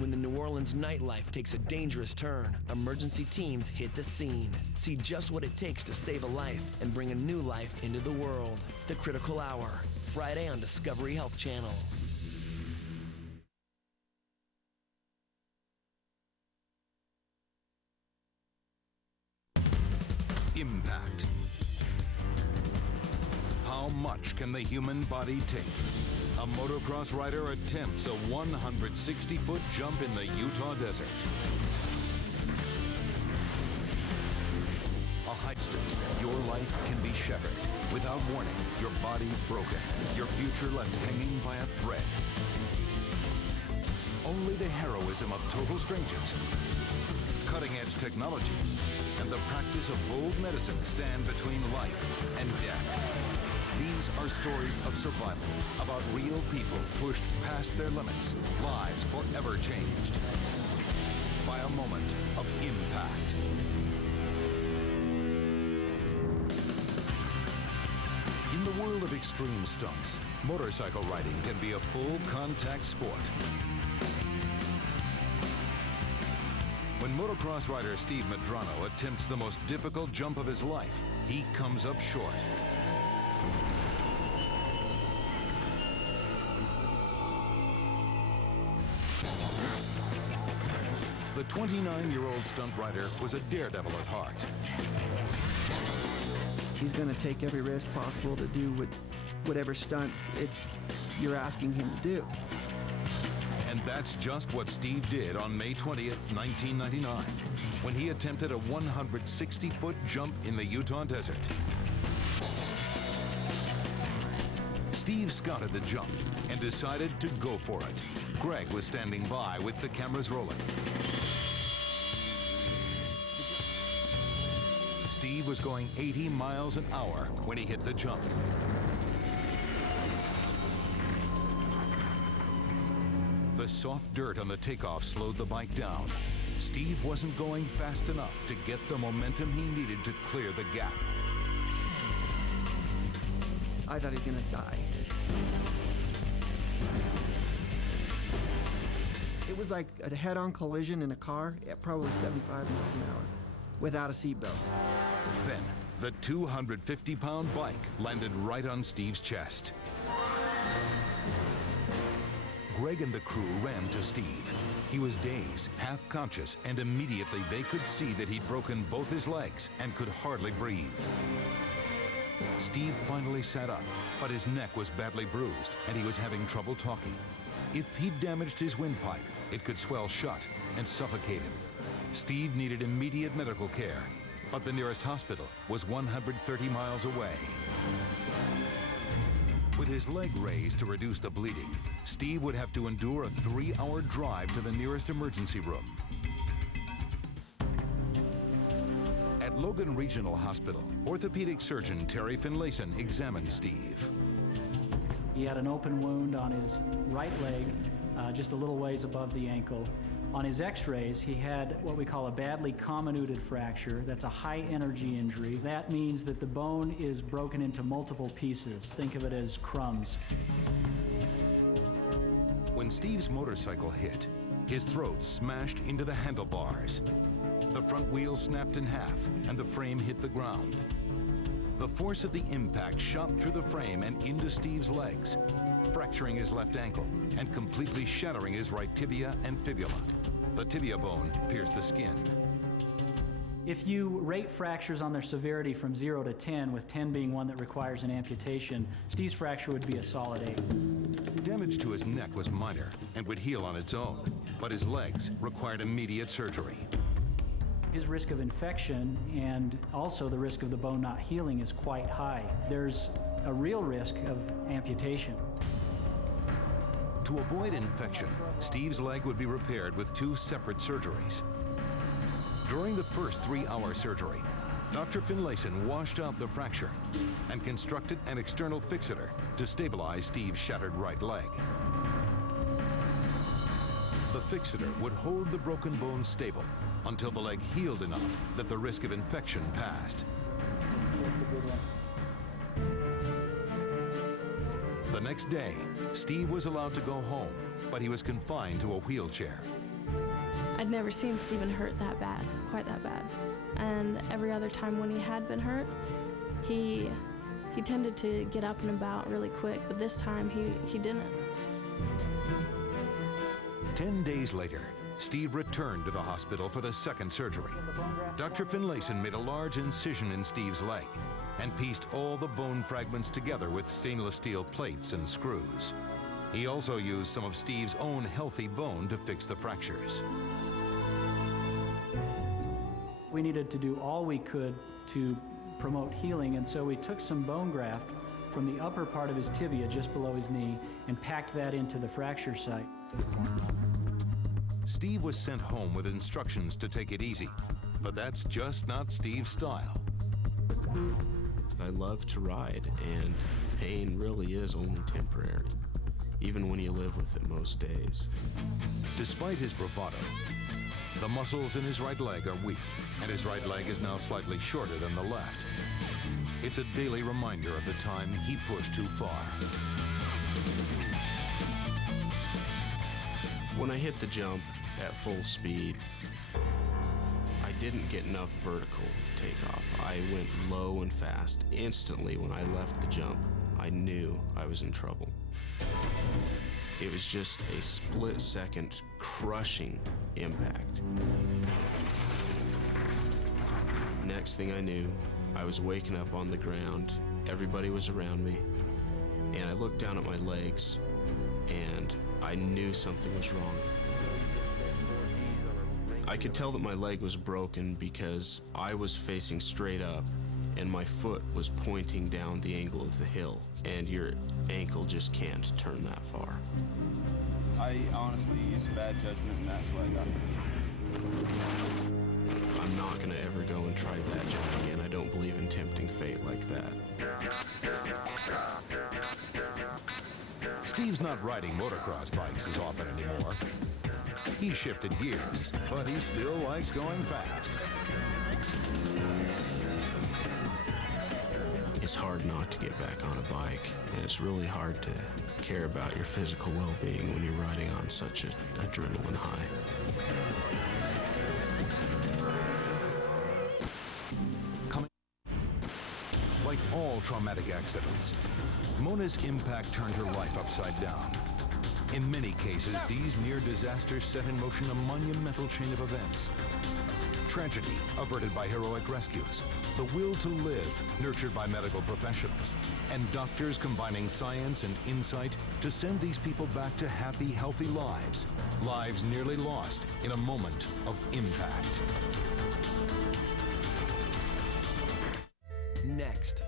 When the New Orleans nightlife takes a dangerous turn, emergency teams hit the scene. See just what it takes to save a life and bring a new life into the world. The Critical Hour, Friday on Discovery Health Channel. Impact. How much can the human body take? A motocross rider attempts a 160-foot jump in the Utah desert. A height stunt. Your life can be shattered. Without warning, your body broken. Your future left hanging by a thread. Only the heroism of total strangers, cutting-edge technology, and the practice of bold medicine stand between life and death. These are stories of survival, about real people pushed past their limits, lives forever changed by a moment of impact. In the world of extreme stunts, motorcycle riding can be a full contact sport. When motocross rider Steve Medrano attempts the most difficult jump of his life, he comes up short. The 29-year-old stunt rider was a daredevil at heart. He's going to take every risk possible to do whatever stunt you're asking him to do. And that's just what Steve did on May 20th, 1999, when he attempted a 160-foot jump in the Utah desert. Steve scouted the jump and decided to go for it. Greg was standing by with the cameras rolling. Steve was going 80 miles an hour when he hit the jump. The soft dirt on the takeoff slowed the bike down. Steve wasn't going fast enough to get the momentum he needed to clear the gap. I thought he was going to die. It was like a head-on collision in a car at probably 75 miles an hour without a seatbelt. Then, the 250-pound bike landed right on Steve's chest. Greg and the crew ran to Steve. He was dazed, half-conscious, and immediately they could see that he'd broken both his legs and could hardly breathe. Steve finally sat up, but his neck was badly bruised and he was having trouble talking. If he'd damaged his windpipe, it could swell shut and suffocate him. Steve needed immediate medical care, but the nearest hospital was 130 miles away. With his leg raised to reduce the bleeding, Steve would have to endure a 3-hour drive to the nearest emergency room. At Logan Regional Hospital, orthopedic surgeon Terry Finlayson examined Steve. He had an open wound on his right leg, just a little ways above the ankle. On his x-rays, he had what we call a badly comminuted fracture. That's a high-energy injury. That means that the bone is broken into multiple pieces. Think of it as crumbs. When Steve's motorcycle hit, his throat smashed into the handlebars. The front wheel snapped in half, and the frame hit the ground. The force of the impact shot through the frame and into Steve's legs, fracturing his left ankle and completely shattering his right tibia and fibula. The tibia bone pierced the skin. If you rate fractures on their severity from 0 to 10, with 10 being one that requires an amputation, Steve's fracture would be a solid 8. Damage to his neck was minor and would heal on its own, but his legs required immediate surgery. His risk of infection and also the risk of the bone not healing is quite high. There's a real risk of amputation. To avoid infection, Steve's leg would be repaired with 2 separate surgeries. During the first 3-hour surgery, Dr. Finlayson washed out the fracture and constructed an external fixator to stabilize Steve's shattered right leg. The fixator would hold the broken bone stable until the leg healed enough that the risk of infection passed. That's a good one. The next day, Steve was allowed to go home, but he was confined to a wheelchair. I'd never seen Steven hurt that bad, quite that bad. And every other time when he had been hurt, he tended to get up and about really quick, but this time he didn't. 10 days later, Steve returned to the hospital for the second surgery. Dr. Finlayson made a large incision in Steve's leg and pieced all the bone fragments together with stainless steel plates and screws. He also used some of Steve's own healthy bone to fix the fractures. We needed to do all we could to promote healing, and so we took some bone graft from the upper part of his tibia just below his knee and packed that into the fracture site. Steve was sent home with instructions to take it easy, but that's just not Steve's style. I love to ride, and pain really is only temporary, even when you live with it most days. Despite his bravado, the muscles in his right leg are weak, and his right leg is now slightly shorter than the left. It's a daily reminder of the time he pushed too far. When I hit the jump at full speed, I didn't get enough vertical takeoff. I went low and fast. Instantly, when I left the jump, I knew I was in trouble. It was just a split-second crushing impact. Next thing I knew, I was waking up on the ground. Everybody was around me, and I looked down at my legs, and I knew something was wrong. I could tell that my leg was broken because I was facing straight up and my foot was pointing down the angle of the hill, and your ankle just can't turn that far. I honestly used bad judgment, and that's why I got it. I'm not gonna ever go and try that jump again. I don't believe in tempting fate like that. Steve's not riding motocross bikes as often anymore. He shifted gears, but he still likes going fast. It's hard not to get back on a bike, and it's really hard to care about your physical well-being when you're riding on such an adrenaline high. Like all traumatic accidents, Mona's impact turned her life upside down. In many cases, these near disasters set in motion a monumental chain of events. Tragedy averted by heroic rescues, the will to live nurtured by medical professionals, and doctors combining science and insight to send these people back to happy, healthy lives. Lives nearly lost in a moment of impact. Next,